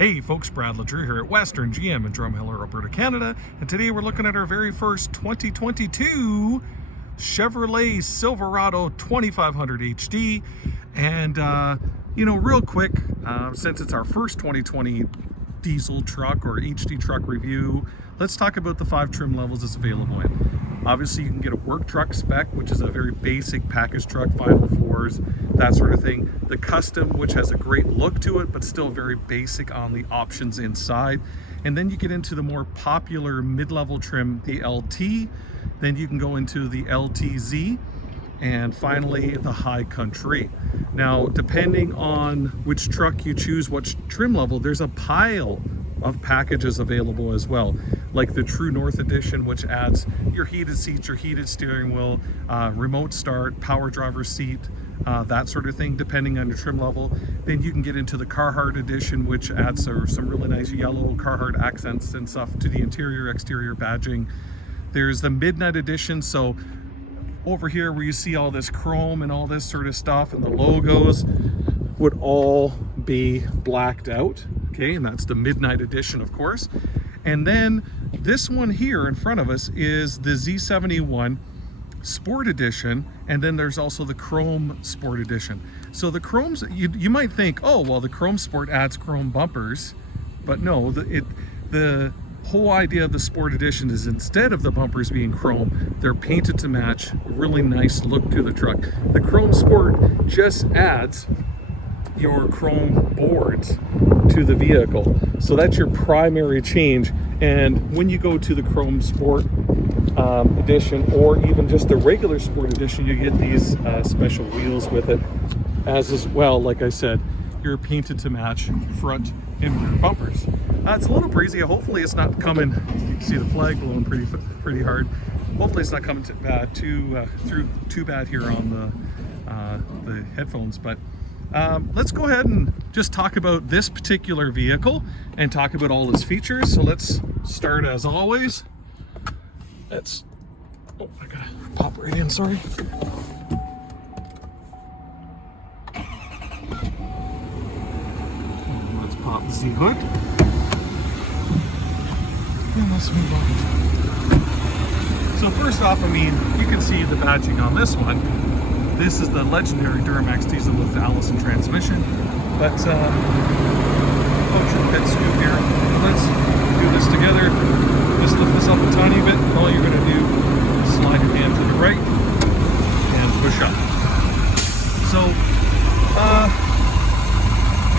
Hey folks, Brad LaDrew here at Western GM in Drumheller, Alberta, Canada, and today we're looking at our very first 2022 Chevrolet Silverado 2500HD. And you know, real quick, since it's our first 2020 diesel truck or HD truck review, let's talk about the 5 trim levels it's available in. Obviously, you can get a work truck spec, which is a very basic package truck, final floors, that sort of thing. The custom, which has a great look to it, but still very basic on the options inside. And then you get into the more popular mid-level trim, the LT. Then you can go into the LTZ, and finally the high country. Now, depending on which truck you choose, which trim level, there's a pile of packages available as well, like the True North edition, which adds your heated seats, your heated steering wheel, remote start, power driver seat, that sort of thing, depending on your trim level. Then you can get into the Carhartt edition, which adds some really nice yellow Carhartt accents and stuff to the interior, exterior badging. There's the Midnight edition, so over here where you see all this chrome and all this sort of stuff, and the logos would all be blacked out. Okay, and that's the Midnight edition, of course. And then this one here in front of us is the Z71 Sport Edition, and then there's also the Chrome Sport Edition. So the Chromes, you might think, oh, well, the Chrome Sport adds chrome bumpers, but no, the whole idea of the Sport Edition is instead of the bumpers being chrome, they're painted to match. Really nice look to the truck. The Chrome Sport just adds your chrome boards to the vehicle, so that's your primary change. And when you go to the Chrome Sport edition, or even just the regular Sport edition, you get these special wheels with it as well. Like I said, you're painted to match front and rear bumpers. It's a little breezy. Hopefully it's not coming, you can see the flag blowing pretty hard. Hopefully it's not coming through too bad here on the headphones, but let's go ahead and just talk about this particular vehicle and talk about all its features. So let's start as always. I gotta pop right in, sorry. Let's pop the hood. And let's move on. So first off, I mean, you can see the badging on this one. This is the legendary Duramax Diesel with the Allison transmission. But, pit scoop here. Let's do this together. Just lift this up a tiny bit. All you're going to do is slide your hand to the right and push up. So,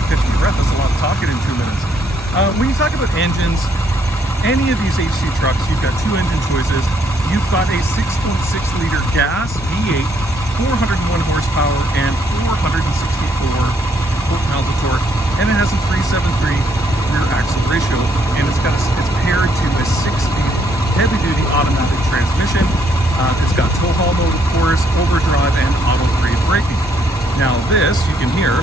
catch my breath. That's a lot of talking in 2 minutes. When you talk about engines, any of these HD trucks, you've got 2 engine choices. You've got a 6.6 liter gas V8, 401 horsepower and 464 foot-pounds of torque, and it has a 373 rear axle ratio, and it's paired to a 6-speed heavy-duty automatic transmission. It's got tow haul mode, of course, overdrive, and auto brake braking. Now this, you can hear,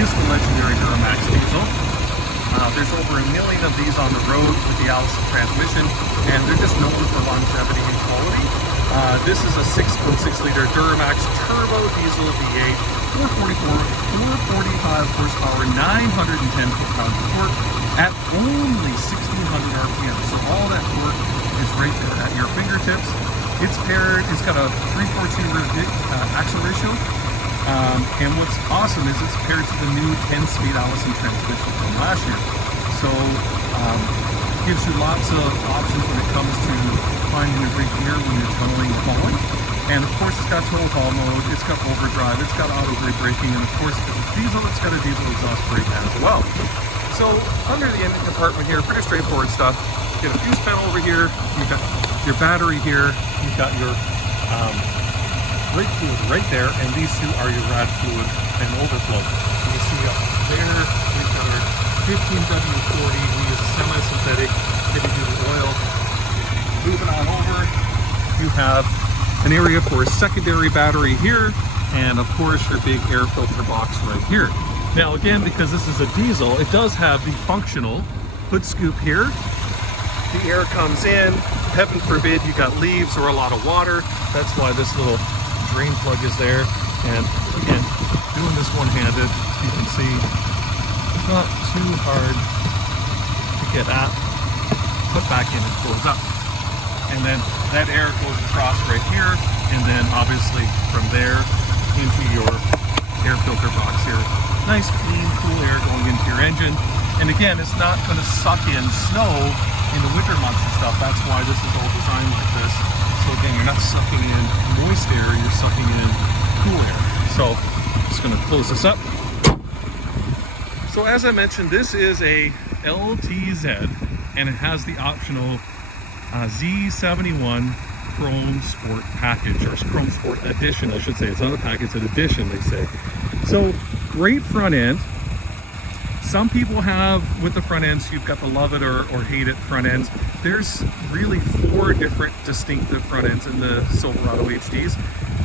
is the legendary Duramax Diesel. There's over 1 million of these on the road with the Allison transmission, and they're just known for longevity and quality. This is a 6.6 liter Duramax turbo diesel V8, 445 horsepower, 910 foot-pounds of torque at only 1,600 RPM. So all that torque is right there at your fingertips. It's got a 342 rear axle ratio. And what's awesome is it's paired to the new 10-speed Allison transmission from last year. So gives you lots of options when it comes to finding a great gear when you're tunneling and hauling. And of course it's got tow haul mode, it's got overdrive, it's got auto brake braking, and of course it's diesel, it's got a diesel exhaust brake as well. So under the engine compartment here, pretty straightforward stuff. You get a fuse panel over here, you've got your battery here, you've got your brake fluid right there, and these two are your rad fluid and overflow. So you see up there, we've got our 15W40, we use a semi-synthetic heavy-duty oil. Moving on over, you have an area for a secondary battery here, and of course your big air filter box right here. Now again, because this is a diesel, it does have the functional hood scoop here. The air comes in, heaven forbid you got leaves or a lot of water, that's why this little drain plug is there. And again, doing this one-handed, you can see not too hard to get at, put back in and close up. And then that air goes across right here, and then obviously from there into your air filter box here. Nice, clean, cool air going into your engine. And again, it's not going to suck in snow in the winter months and stuff. That's why this is all designed like this. So again, you're not sucking in moist air, you're sucking in cool air. So I'm just going to close this up. So as I mentioned, this is a LTZ, and it has the optional Z71 Chrome Sport package, or Chrome Sport Edition, I should say. It's not a package, it's an edition, they say. So great front end. Some people have, with the front ends, you've got the love it or hate it front ends. There's really 4 different distinctive front ends in the Silverado HDs.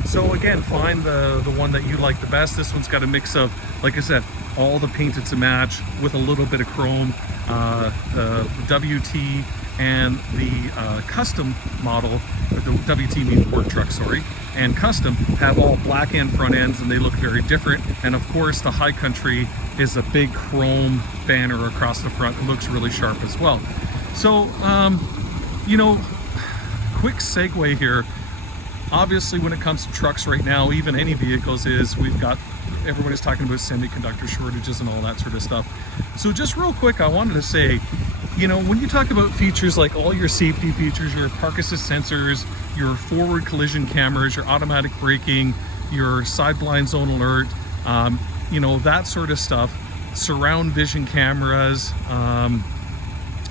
So again, find the one that you like the best. This one's got a mix of, like I said, all the painted to match with a little bit of chrome. The WT and the custom model, the WT means work truck, sorry, and custom have all black end front ends, and they look very different. And of course, the High Country is a big chrome banner across the front. It looks really sharp as well. So, you know, quick segue here. Obviously, when it comes to trucks right now, even any vehicles, is everybody's talking about semiconductor shortages and all that sort of stuff. So just real quick, I wanted to say, you know, when you talk about features like all your safety features, your park assist sensors, your forward collision cameras, your automatic braking, your side blind zone alert, you know, that sort of stuff, surround vision cameras,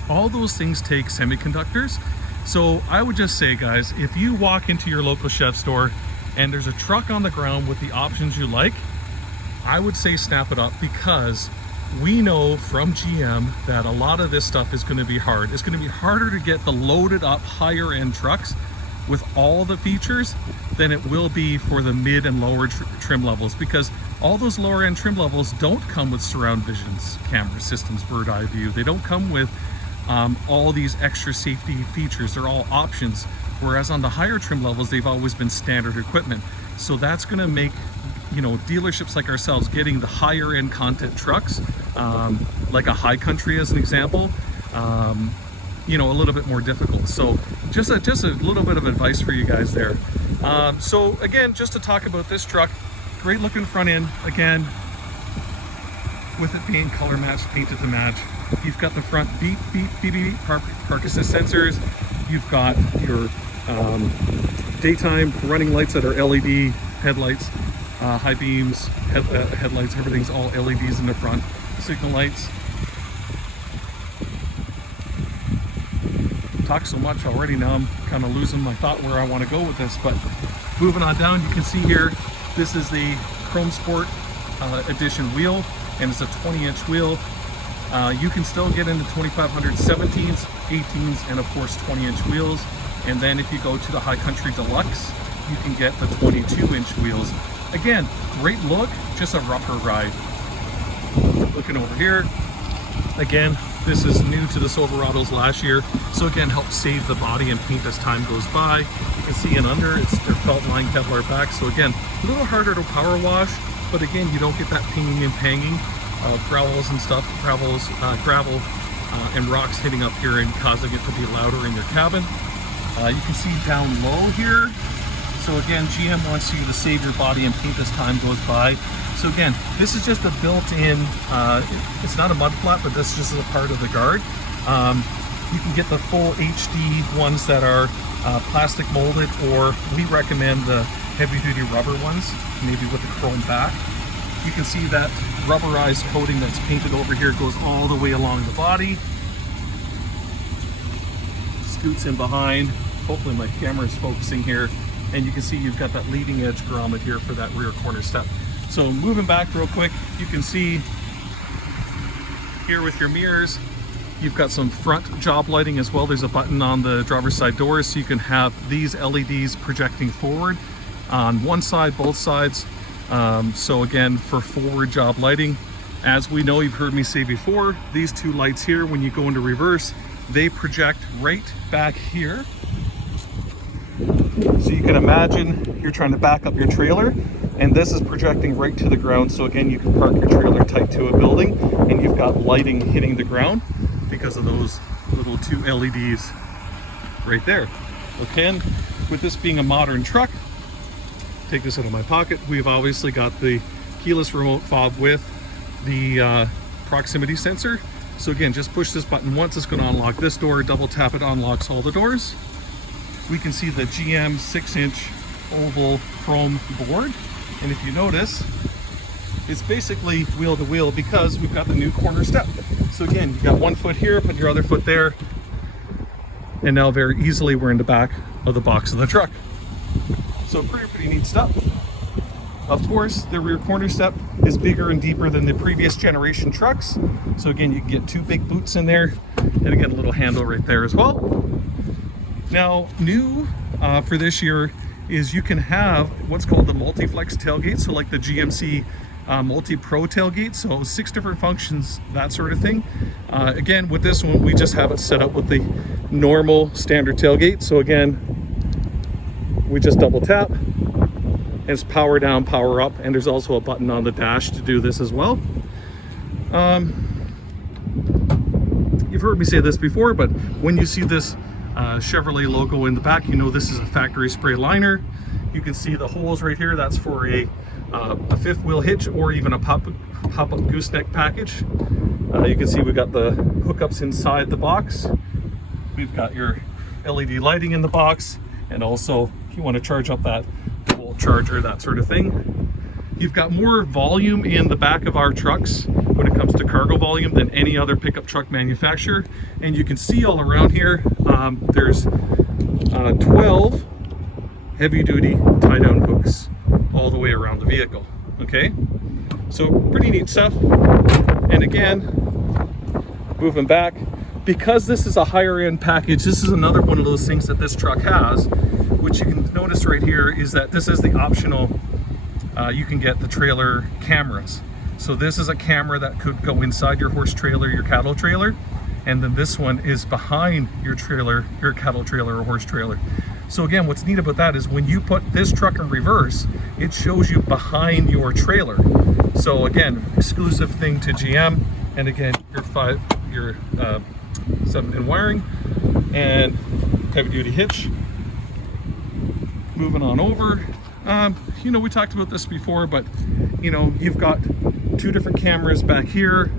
all those things take semiconductors. So I would just say, guys, if you walk into your local Chev store and there's a truck on the ground with the options you like, I would say snap it up, because we know from GM that a lot of this stuff is going to be hard. It's going to be harder to get the loaded up higher end trucks with all the features than it will be for the mid and lower trim levels, because all those lower end trim levels don't come with surround visions, camera systems, bird eye view. They don't come with all these extra safety features. They're all options, whereas on the higher trim levels, they've always been standard equipment. So that's going to make, you know, dealerships like ourselves getting the higher end content trucks, like a High Country as an example, you know, a little bit more difficult. So just a little bit of advice for you guys there. So again, just to talk about this truck, great looking front end, again, with it being color matched, painted to match. You've got the front beep, beep, beep, beep, park assist sensors. You've got your daytime running lights that are LED headlights, high beams, headlights, everything's all LEDs in the front, signal lights. Talked so much already, now I'm kind of losing my thought where I want to go with this, but moving on down, you can see here, this is the Chrome Sport Edition wheel, and it's a 20-inch wheel. You can still get into 2500 17s, 18s, and of course 20-inch wheels. And then if you go to the High Country Deluxe, you can get the 22-inch wheels. Again, great look, just a rougher ride. Looking over here, again, this is new to the Silverados last year. So again, help save the body and paint as time goes by. You can see in under, it's their felt line Kevlar back. So again, a little harder to power wash, but again, you don't get that pinging and panging of gravels and stuff, gravel and rocks hitting up here and causing it to be louder in your cabin. You can see down low here. So again, GM wants you to save your body and paint as time goes by. So again, this is just a built-in, it's not a mud flat, but this just is a part of the guard. You can get the full HD ones that are plastic molded, or we recommend the heavy-duty rubber ones, maybe with the chrome back. You can see that rubberized coating that's painted over here goes all the way along the body. Scoots in behind. Hopefully my camera is focusing here. And you can see you've got that leading edge grommet here for that rear corner step. So moving back real quick, you can see here with your mirrors, you've got some front job lighting as well. There's a button on the driver's side doors, so you can have these LEDs projecting forward on one side, both sides. So again, for forward job lighting, as we know, you've heard me say before, these two lights here, when you go into reverse, they project right back here. So you can imagine you're trying to back up your trailer and this is projecting right to the ground. So again, you can park your trailer tight to a building, and you've got lighting hitting the ground because of those little 2 LEDs right there. Okay, with this being a modern truck, take this out of my pocket, we've obviously got the keyless remote fob with the proximity sensor. So again, just push this button once, it's going to unlock this door. Double tap it, unlocks all the doors. We can see the GM 6-inch oval chrome board, and if you notice, it's basically wheel to wheel because we've got the new corner step. So again, you got 1 foot here, put your other foot there, and now very easily we're in the back of the box of the truck. So pretty neat stuff. Of course, the rear corner step is bigger and deeper than the previous generation trucks. So again, you can get 2 big boots in there, and again, a little handle right there as well. Now, new for this year is you can have what's called the multi-flex tailgate. So like the GMC multi-pro tailgate, so 6 different functions, that sort of thing. Again, with this one, we just have it set up with the normal standard tailgate. So again, we just double tap, and it's power down, power up, and there's also a button on the dash to do this as well. You've heard me say this before, but when you see this Chevrolet logo in the back, you know this is a factory spray liner. You can see the holes right here. That's for a 5th wheel hitch or even a pop-up gooseneck package. You can see we've got the hookups inside the box. We've got your LED lighting in the box, and also if you want to charge up that volt charger, that sort of thing. You've got more volume in the back of our trucks when it comes to cargo volume than any other pickup truck manufacturer. And you can see all around here, there's 12 heavy-duty tie-down hooks all the way around the vehicle. Okay, so pretty neat stuff. And again, moving back, because this is a higher-end package, this is another one of those things that this truck has, which you can notice right here is that this is the optional. You can get the trailer cameras. So this is a camera that could go inside your horse trailer, your cattle trailer, and then this one is behind your trailer, your cattle trailer or horse trailer. So again, what's neat about that is when you put this truck in reverse, it shows you behind your trailer. So again, exclusive thing to GM, and again, your 7-pin wiring and heavy-duty hitch. Moving on over. You know, we talked about this before, but you know, you've got 2 different cameras back here,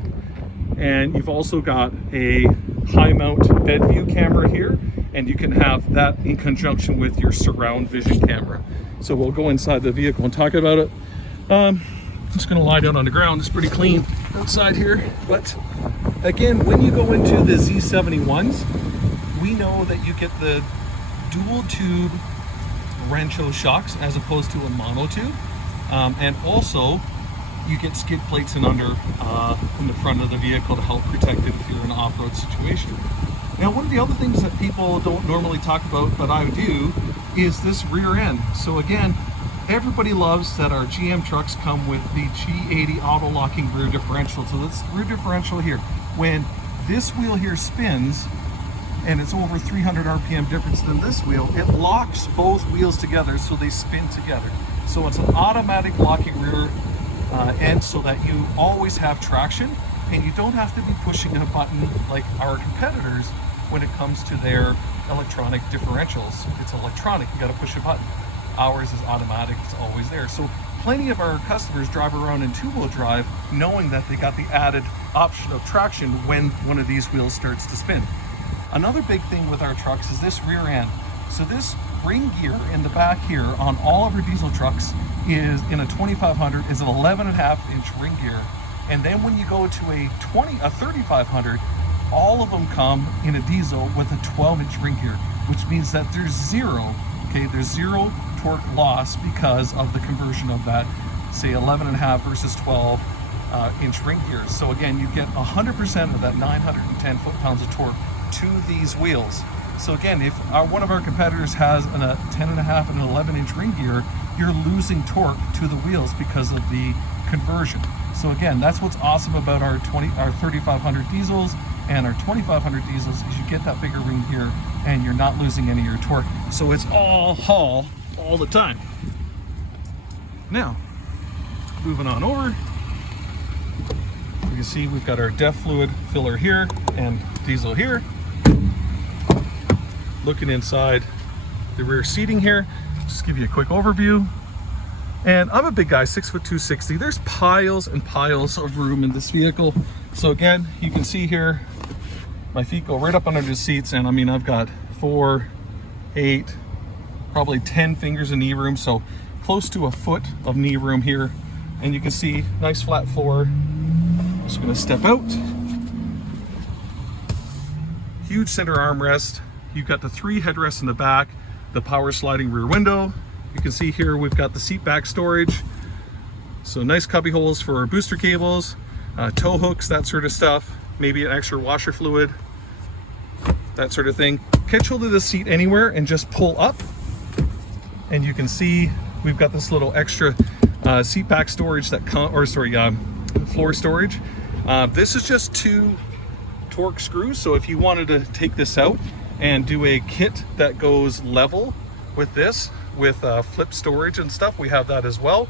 and you've also got a high mount bed view camera here, and you can have that in conjunction with your surround vision camera. So we'll go inside the vehicle and talk about it. I'm just gonna lie down on the ground. It's pretty clean outside here, but again, when you go into the Z71s, we know that you get the dual tube Rancho shocks as opposed to a mono tube, and also you get skid plates in the front of the vehicle to help protect it if you're in an off-road situation. Now, one of the other things that people don't normally talk about, but I do, is this rear end. So again, everybody loves that our GM trucks come with the G80 auto locking rear differential. So this rear differential here, when this wheel here spins, and it's over 300 RPM difference than this wheel, it locks both wheels together so they spin together. So it's an automatic locking rear end so that you always have traction, and you don't have to be pushing a button like our competitors when it comes to their electronic differentials. It's electronic, you gotta push a button. Ours is automatic, it's always there. So plenty of our customers drive around in 2-wheel drive knowing that they got the added option of traction when one of these wheels starts to spin. Another big thing with our trucks is this rear end. So this ring gear in the back here on all of our diesel trucks is in a 2500 is an 11.5-inch ring gear. And then when you go to a 3500, all of them come in a diesel with a 12-inch ring gear, which means that there's zero torque loss because of the conversion of that, say 11.5 versus 12-inch ring gears. So again, you get 100% of that 910 foot-pounds of torque to these wheels. So again, if one of our competitors has a 10.5 and an 11-inch ring gear, you're losing torque to the wheels because of the conversion. So again, that's what's awesome about our 3500 diesels and our 2500 diesels is you get that bigger ring gear and you're not losing any of your torque. So it's all haul all the time. Now, Moving on over, you can see we've got our DEF fluid filler here and diesel here. Looking inside the rear seating here, just give you a quick overview. And I'm a big guy, 6'2", 260. There's piles and piles of room in this vehicle. So again, you can see here, my feet go right up under the seats, and I mean, I've got 4, 8, probably 10 fingers of knee room, so close to a foot of knee room here. And you can see, nice flat floor. Just gonna step out. Huge center armrest. You've got the 3 headrests in the back, the power sliding rear window. You can see here we've got the seat back storage. So nice cubby holes for our booster cables, tow hooks, that sort of stuff. Maybe an extra washer fluid, that sort of thing. Catch hold of the seat anywhere and just pull up. And you can see we've got this little extra seat back storage that floor storage. This is just 2 torque screws. So if you wanted to take this out and do a kit that goes level with this, with flip storage and stuff, we have that as well.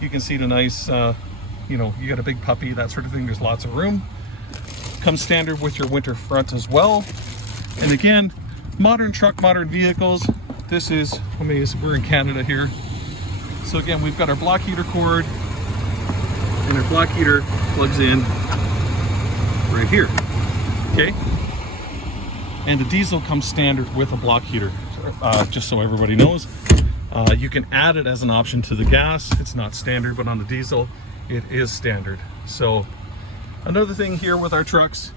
You can see the nice, you know, you got a big puppy, that sort of thing. There's lots of room. Comes standard with your winter front as well. And again, modern truck, modern vehicles. This is, we're in Canada here. So again, we've got our block heater cord, and our block heater plugs in right here, okay? And the diesel comes standard with a block heater, just so everybody knows. You can add it as an option to the gas. It's not standard, but on the diesel, it is standard. So another thing here with our trucks,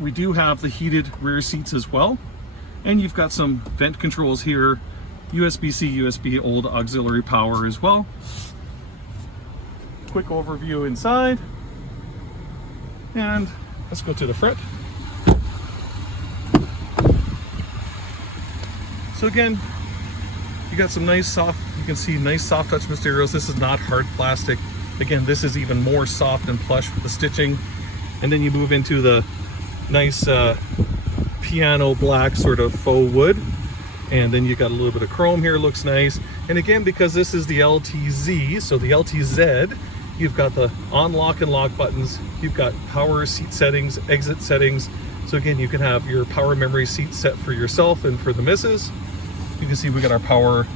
we do have the heated rear seats as well. And you've got some vent controls here, USB-C, USB old auxiliary power as well. Quick overview inside. And let's go to the front. So again, you got some nice soft, you can see nice soft touch materials. This is not hard plastic. Again, this is even more soft and plush with the stitching. And then you move into the nice piano black sort of faux wood. And then you got a little bit of chrome here, looks nice. And again, because this is the LTZ, so the LTZ, you've got the on lock and lock buttons. You've got power seat settings, exit settings. So again, you can have your power memory seat set for yourself and for the missus. You can see we got our power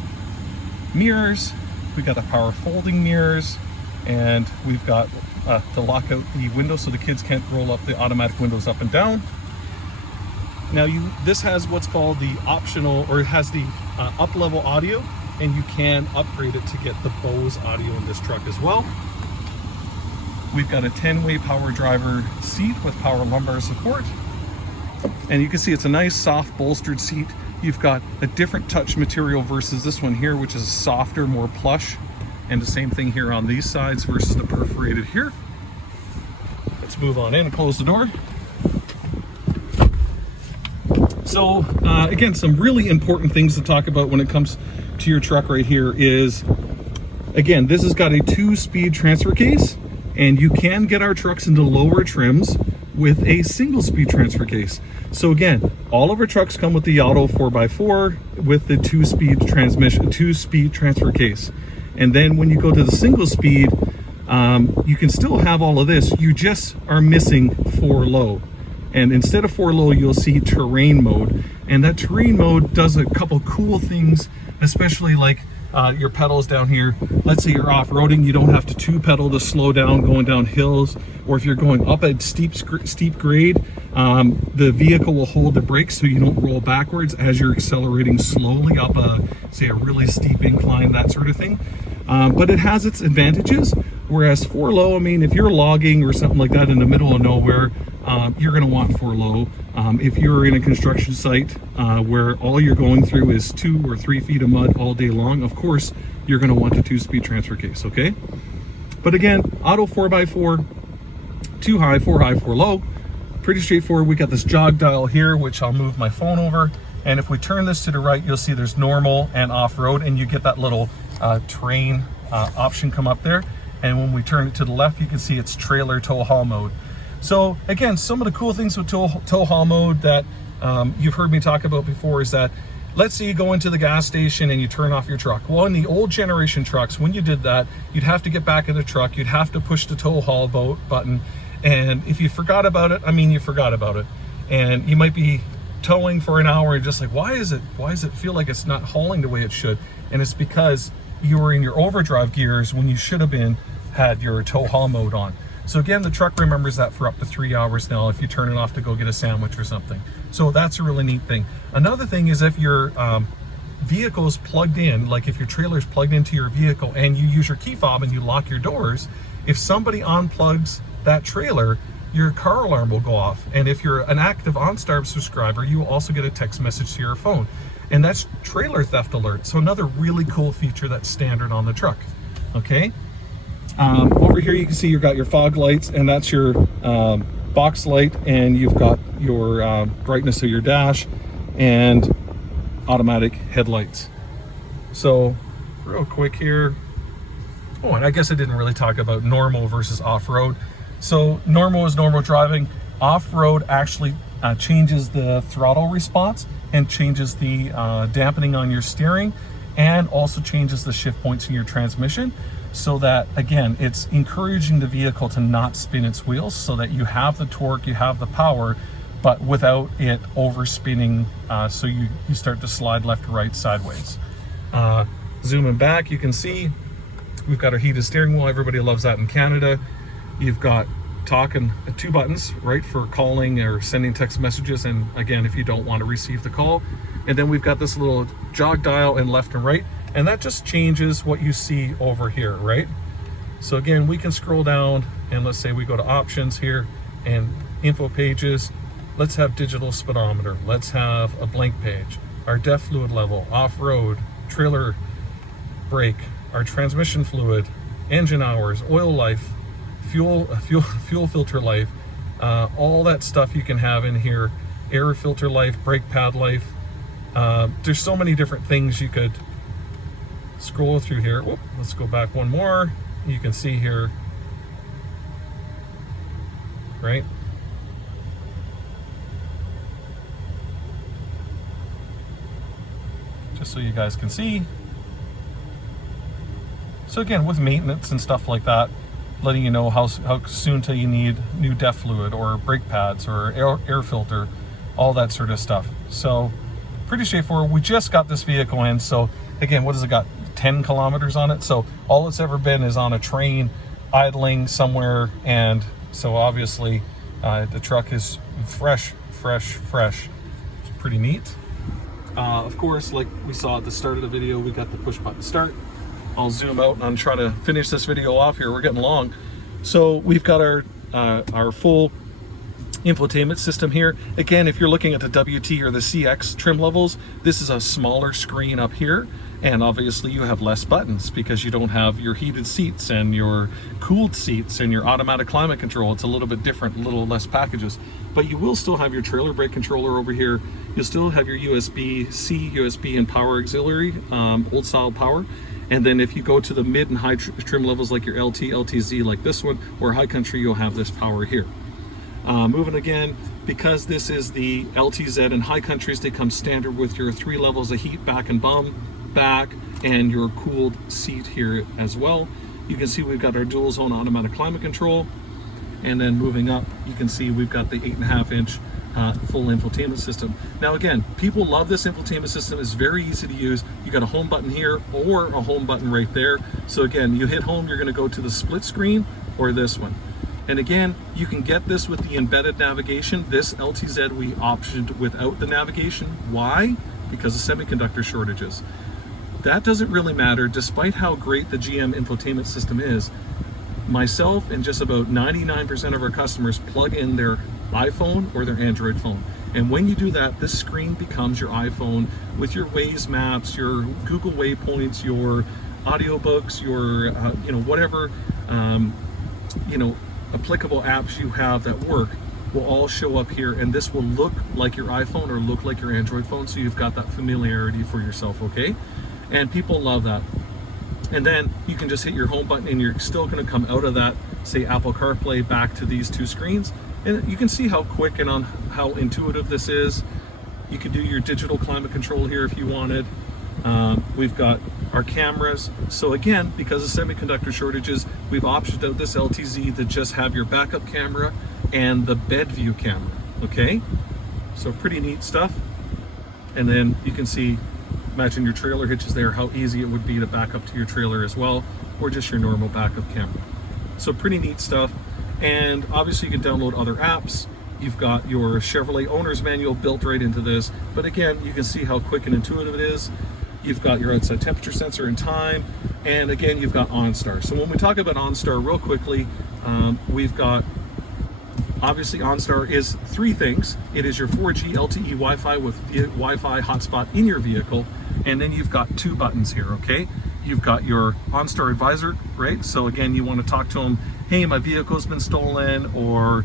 mirrors. We got the power folding mirrors, and we've got to lock out the window so the kids can't roll up the automatic windows up and down. Now this has what's called the optional, or it has the up-level audio, and you can upgrade it to get the Bose audio in this truck as well. We've got a 10-way power driver seat with power lumbar support. And you can see it's a nice soft bolstered seat. You've got a different touch material versus this one here, which is softer, more plush. And the same thing here on these sides versus the perforated here. Let's move on in and close the door. So again, some really important things to talk about when it comes to your truck right here is, again, this has got a 2-speed transfer case, and you can get our trucks into lower trims with a single-speed transfer case. So again, all of our trucks come with the auto 4x4 with the 2-speed transmission, 2-speed transfer case. And then when you go to the single speed, you can still have all of this. You just are missing 4 low. And instead of 4 low, you'll see terrain mode. And that terrain mode does a couple cool things, especially like your pedals down here. Let's say you're off-roading, you don't have to 2-pedal to slow down going down hills, or if you're going up a steep grade, the vehicle will hold the brakes so you don't roll backwards as you're accelerating slowly up say a really steep incline, that sort of thing. But it has its advantages, whereas 4 low, I mean, if you're logging or something like that in the middle of nowhere, you're going to want 4 low. If you're in a construction site where all you're going through is 2 or 3 feet of mud all day long, of course you're going to want the 2-speed transfer case, okay? But again, auto 4x4, 2 high, 4 high, 4 low, pretty straightforward. We got this jog dial here, which I'll move my phone over, and if we turn this to the right, you'll see there's normal and off-road, and you get that little terrain option come up there. And when we turn it to the left, you can see it's trailer tow haul mode. So again, some of the cool things with tow haul mode that you've heard me talk about before is that let's say you go into the gas station and you turn off your truck. Well, in the old generation trucks, when you did that, you'd have to get back in the truck, you'd have to push the tow haul button, and if you forgot about it, I mean, you forgot about it. And you might be towing for an hour and just like, why does it feel like it's not hauling the way it should? And it's because you were in your overdrive gears when you should have had your tow haul mode on. So again, the truck remembers that for up to 3 hours now if you turn it off to go get a sandwich or something. So that's a really neat thing. Another thing is if your vehicle is plugged in, like if your trailer is plugged into your vehicle and you use your key fob and you lock your doors, if somebody unplugs that trailer, your car alarm will go off. And if you're an active OnStar subscriber, you will also get a text message to your phone. And that's trailer theft alert. So another really cool feature that's standard on the truck. Okay. Over here you can see you've got your fog lights, and that's your box light, and you've got your brightness of your dash and automatic headlights. So real quick here. Oh, and I guess I didn't really talk about normal versus off-road. So normal is normal driving. Off-road actually changes the throttle response and changes the dampening on your steering, and also changes the shift points in your transmission, so that again, it's encouraging the vehicle to not spin its wheels, so that you have the torque, you have the power, but without it overspinning, so you start to slide left to right, sideways. Zooming back, you can see we've got our heated steering wheel. Everybody loves that in Canada. You've got talk and 2 buttons, right, for calling or sending text messages, and again, if you don't want to receive the call. And then we've got this little jog dial in left and right, and that just changes what you see over here, right? So again, we can scroll down, and let's say we go to options here and info pages. Let's have digital speedometer, let's have a blank page, our DEF fluid level, off-road, trailer brake, our transmission fluid, engine hours, oil life, fuel filter life, all that stuff you can have in here, air filter life, brake pad life. There's so many different things you could scroll through here. Whoop, let's go back one more. You can see here, right? Just so you guys can see. So again, with maintenance and stuff like that, letting you know how soon till you need new DEF fluid or brake pads or air filter, all that sort of stuff. So pretty straightforward. We just got this vehicle in, so again, what has it got? 10 kilometers on it. So all it's ever been is on a train idling somewhere, and so obviously the truck is fresh. It's pretty neat. Of course, like we saw at the start of the video, we got the push button start. I'll zoom out and I'm trying to finish this video off here. We're getting long. So we've got our full infotainment system here. Again, if you're looking at the WT or the CX trim levels, this is a smaller screen up here, and obviously you have less buttons because you don't have your heated seats and your cooled seats and your automatic climate control. It's a little bit different, a little less packages, but you will still have your trailer brake controller over here. You'll still have your USB-C, USB and power auxiliary, old style power. And then if you go to the mid and high trim levels like your LT, LTZ like this one, or high country, you'll have this power here. Moving again, because this is the LTZ and high countries, they come standard with your 3 levels of heat, back and bum, back, and your cooled seat here as well. You can see we've got our dual zone automatic climate control. And then moving up, you can see we've got the 8.5-inch full infotainment system. Now again, people love this infotainment system. It's very easy to use. You got a home button here or a home button right there. So again, you hit home, you're going to go to the split screen or this one. And again, you can get this with the embedded navigation. This LTZ we optioned without the navigation. Why? Because of semiconductor shortages. That doesn't really matter. Despite how great the GM infotainment system is, myself and just about 99% of our customers plug in their iPhone or their Android phone. And when you do that, this screen becomes your iPhone with your Waze maps, your Google waypoints, your audiobooks, your whatever applicable apps you have that work will all show up here, and this will look like your iPhone or look like your Android phone, so you've got that familiarity for yourself, okay? And people love that. And then you can just hit your home button and you're still going to come out of that, say, Apple CarPlay back to these 2 screens. And you can see how quick and on how intuitive this is. You could do your digital climate control here if you wanted. We've got our cameras. So again, because of semiconductor shortages, we've optioned out this LTZ to just have your backup camera and the bed view camera, okay? So pretty neat stuff. And then you can see, imagine your trailer hitches there, how easy it would be to back up to your trailer as well, or just your normal backup camera. So pretty neat stuff. And obviously you can download other apps. You've got your Chevrolet owner's manual built right into this. But again, you can see how quick and intuitive it is. You've got your outside temperature sensor and time. And again, you've got OnStar. So when we talk about OnStar real quickly, we've got, obviously OnStar is three things. It is your 4G LTE Wi-Fi with Wi-Fi hotspot in your vehicle. And then you've got two buttons here, okay? You've got your OnStar advisor, right? So again, you want to talk to them, hey, my vehicle's been stolen, or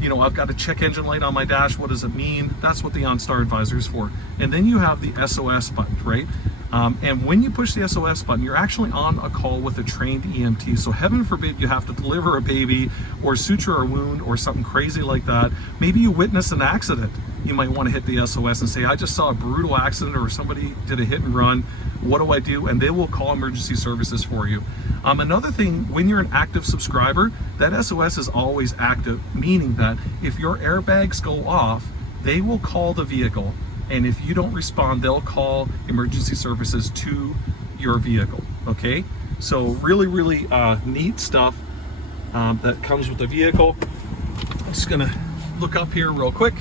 you know, I've got a check engine light on my dash, what does it mean? That's what the OnStar advisor is for. And then you have the SOS button, right? And when you push the SOS button, you're actually on a call with a trained EMT. So heaven forbid you have to deliver a baby or suture a wound or something crazy like that. Maybe you witness an accident. You might want to hit the SOS and say, I just saw a brutal accident or somebody did a hit and run. What do I do? And they will call emergency services for you. Another thing, when you're an active subscriber, that SOS is always active, meaning that if your airbags go off, they will call the vehicle. And if you don't respond, they'll call emergency services to your vehicle, okay? So really, really neat stuff that comes with the vehicle. I'm just gonna look up here real quick.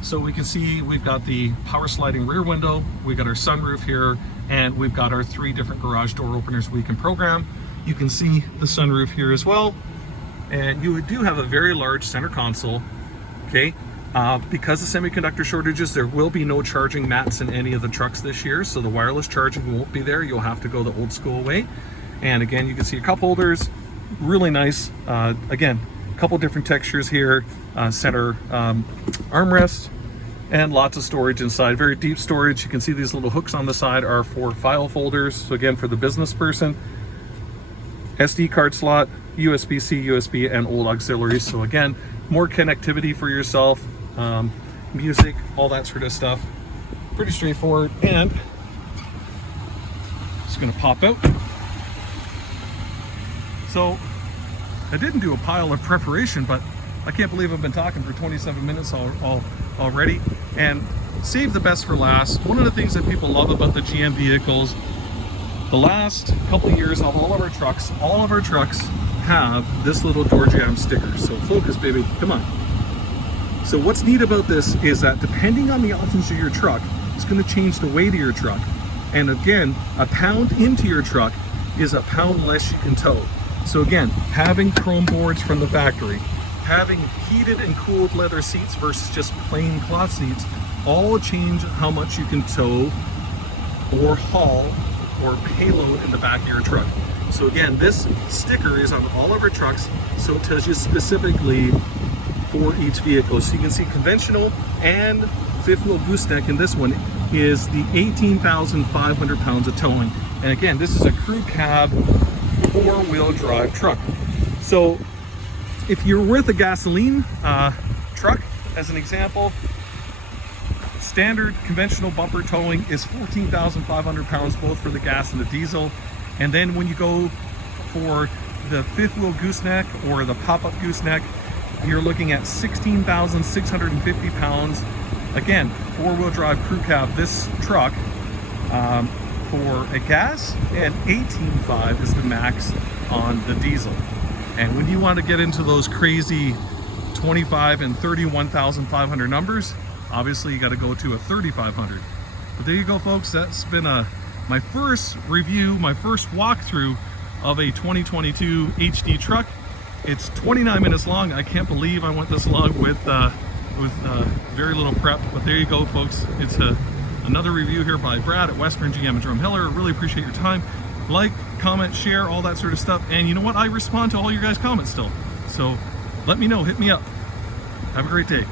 So we can see we've got the power sliding rear window, we've got our sunroof here, and we've got our three different garage door openers we can program. You can see the sunroof here as well. And you do have a very large center console, okay? Because of semiconductor shortages, there will be no charging mats in any of the trucks this year, so the wireless charging won't be there. You'll have to go the old school way. And again, you can see cup holders, really nice. Again, a couple different textures here, center armrest, and lots of storage inside, very deep storage. You can see these little hooks on the side are for file folders. So again, for the business person, SD card slot, USB-C, USB, and old auxiliaries. So again, more connectivity for yourself, music, all that sort of stuff. Pretty straightforward. And it's gonna pop out. So I didn't do a pile of preparation, but I can't believe I've been talking for 27 minutes already. And save the best for last. One of the things that people love about the GM vehicles, the last couple of years of all of our trucks have this little door jam sticker. So focus, baby, come on. So what's neat about this is that depending on the options of your truck, it's going to change the weight of your truck. And again, a pound into your truck is a pound less you can tow. So again, having chrome boards from the factory, having heated and cooled leather seats versus just plain cloth seats, all change how much you can tow or haul or payload in the back of your truck. So again, this sticker is on all of our trucks, so it tells you specifically for each vehicle. So you can see conventional and fifth wheel gooseneck in this one is the 18,500 pounds of towing. And again, this is a crew cab 4-wheel drive truck. So if you're with a gasoline truck, as an example, standard conventional bumper towing is 14,500 pounds, both for the gas and the diesel. And then when you go for the fifth wheel gooseneck or the pop-up gooseneck, you're looking at 16,650 pounds. Again, 4-wheel drive crew cab, this truck for a gas, and 18.5 is the max on the diesel. And when you want to get into those crazy 25 and 31,500 numbers, obviously you got to go to a 3,500. But there you go, folks. That's been my first review, my first walkthrough of a 2022 HD truck. It's 29 minutes long. I can't believe I went this long with very little prep. But there you go, folks. It's another review here by Brad at Western GM in Drumheller. Really appreciate your time. Like, comment, share, all that sort of stuff. And you know what? I respond to all your guys' comments still. So let me know. Hit me up. Have a great day.